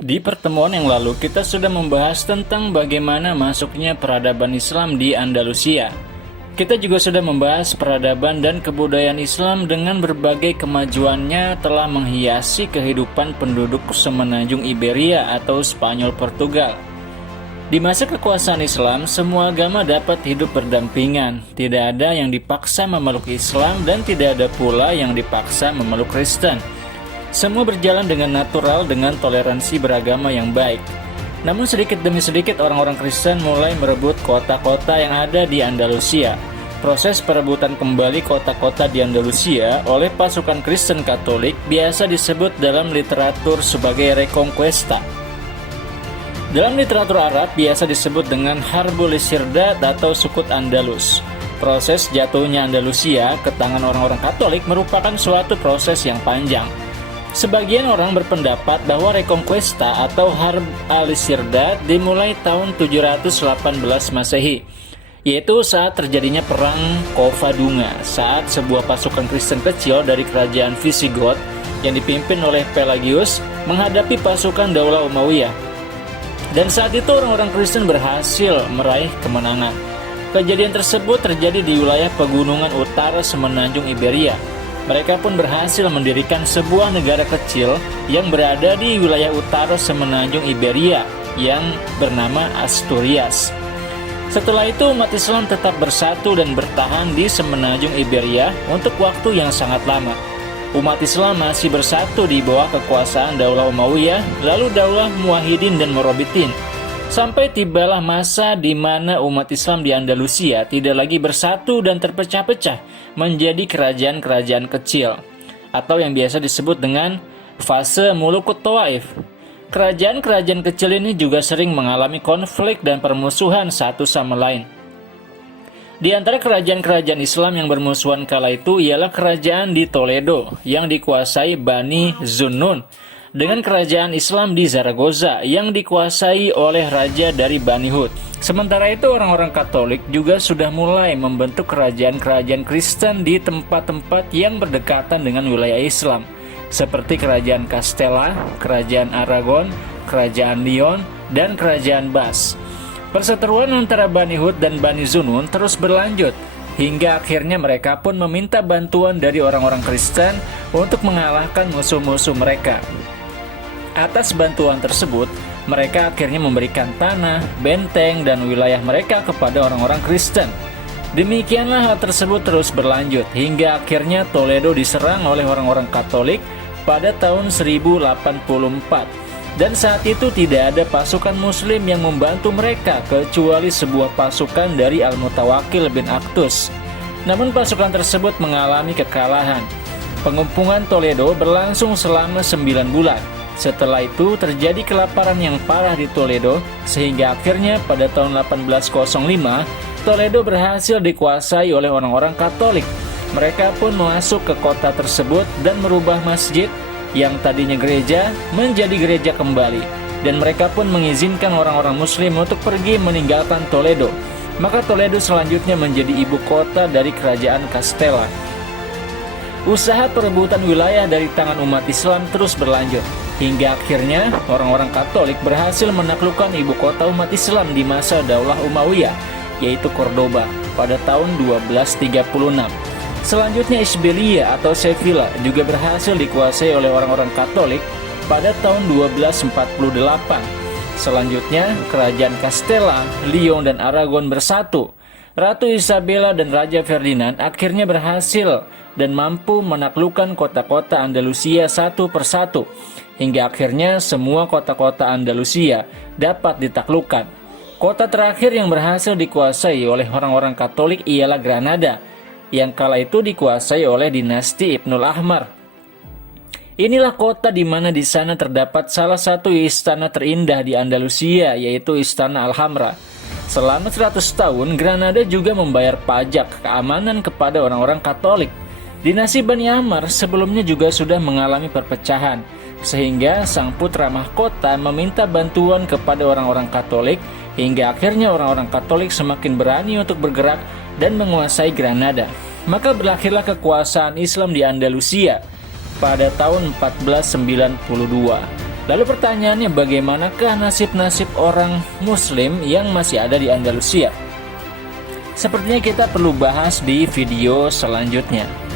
Di pertemuan yang lalu, kita sudah membahas tentang bagaimana masuknya peradaban Islam di Andalusia. Kita juga sudah membahas peradaban dan kebudayaan Islam dengan berbagai kemajuannya telah menghiasi kehidupan penduduk semenanjung Iberia atau Spanyol Portugal. Di masa kekuasaan Islam, semua agama dapat hidup berdampingan. Tidak ada yang dipaksa memeluk Islam dan tidak ada pula yang dipaksa memeluk Kristen. Semua berjalan dengan natural dengan toleransi beragama yang baik. Namun sedikit demi sedikit orang-orang Kristen mulai merebut kota-kota yang ada di Andalusia. Proses perebutan kembali kota-kota di Andalusia oleh pasukan Kristen Katolik biasa disebut dalam literatur sebagai reconquista. Dalam literatur Arab biasa disebut dengan Harbul Sirdad atau Sukut Andalus. Proses jatuhnya Andalusia ke tangan orang-orang Katolik merupakan suatu proses yang panjang. Sebagian orang berpendapat bahwa Reconquista atau Harb al-Sirdad dimulai tahun 718 Masehi, yaitu saat terjadinya perang Covadonga, saat sebuah pasukan Kristen kecil dari kerajaan Visigoth yang dipimpin oleh Pelagius menghadapi pasukan Daulah Umayyah. Dan saat itu orang-orang Kristen berhasil meraih kemenangan. Kejadian tersebut terjadi di wilayah pegunungan utara semenanjung Iberia. Mereka pun berhasil mendirikan sebuah negara kecil yang berada di wilayah utara semenanjung Iberia yang bernama Asturias. Setelah itu umat Islam tetap bersatu dan bertahan di semenanjung Iberia untuk waktu yang sangat lama. Umat Islam masih bersatu di bawah kekuasaan Daulah Umayyah, lalu Daulah Muwahhidin dan Morobitin. Sampai tibalah masa di mana umat Islam di Andalusia tidak lagi bersatu dan terpecah-pecah menjadi kerajaan-kerajaan kecil, atau yang biasa disebut dengan fase Mulukut Tawaif. Kerajaan-kerajaan kecil ini juga sering mengalami konflik dan permusuhan satu sama lain. Di antara kerajaan-kerajaan Islam yang bermusuhan kala itu ialah kerajaan di Toledo yang dikuasai Bani Zunnun, dengan kerajaan Islam di Zaragoza yang dikuasai oleh raja dari Bani Hud. Sementara itu orang-orang Katolik juga sudah mulai membentuk kerajaan-kerajaan Kristen di tempat-tempat yang berdekatan dengan wilayah Islam, seperti kerajaan Castella, kerajaan Aragon, kerajaan Lyon, dan kerajaan Bas. Perseteruan antara Bani Hud dan Bani Zunnun terus berlanjut, hingga akhirnya mereka pun meminta bantuan dari orang-orang Kristen untuk mengalahkan musuh-musuh mereka. Atas bantuan tersebut, mereka akhirnya memberikan tanah, benteng, dan wilayah mereka kepada orang-orang Kristen. Demikianlah hal tersebut terus berlanjut, hingga akhirnya Toledo diserang oleh orang-orang Katolik pada tahun 1084. Dan saat itu tidak ada pasukan Muslim yang membantu mereka, kecuali sebuah pasukan dari Al-Mutawakkil bin Aktus. Namun pasukan tersebut mengalami kekalahan. Pengepungan Toledo berlangsung selama 9 bulan. Setelah itu terjadi kelaparan yang parah di Toledo, sehingga akhirnya pada tahun 1805 Toledo berhasil dikuasai oleh orang-orang Katolik. Mereka pun masuk ke kota tersebut dan merubah masjid yang tadinya gereja menjadi gereja kembali, dan mereka pun mengizinkan orang-orang Muslim untuk pergi meninggalkan Toledo. Maka Toledo selanjutnya menjadi ibu kota dari kerajaan Castella. Usaha perebutan wilayah dari tangan umat Islam terus berlanjut, hingga akhirnya orang-orang Katolik berhasil menaklukkan ibu kota umat Islam di masa Daulah Umayyah, yaitu Cordoba, pada tahun 1236. Selanjutnya Isbilia atau Sevilla juga berhasil dikuasai oleh orang-orang Katolik pada tahun 1248. Selanjutnya kerajaan Castella, Lyon, dan Aragon bersatu. Ratu Isabella dan Raja Ferdinand akhirnya berhasil dan mampu menaklukkan kota-kota Andalusia satu persatu, hingga akhirnya semua kota-kota Andalusia dapat ditaklukkan. Kota terakhir yang berhasil dikuasai oleh orang-orang Katolik ialah Granada, yang kala itu dikuasai oleh dinasti Ibnul Ahmar. Inilah kota di mana di sana terdapat salah satu istana terindah di Andalusia, yaitu Istana Alhambra. Selama 100 tahun, Granada juga membayar pajak keamanan kepada orang-orang Katolik. Dinasti Bani Ammar sebelumnya juga sudah mengalami perpecahan, sehingga sang putra mahkota meminta bantuan kepada orang-orang Katolik, hingga akhirnya orang-orang Katolik semakin berani untuk bergerak dan menguasai Granada. Maka berakhirlah kekuasaan Islam di Andalusia pada tahun 1492. Lalu pertanyaannya, bagaimanakah nasib-nasib orang Muslim yang masih ada di Andalusia? Sepertinya kita perlu bahas di video selanjutnya.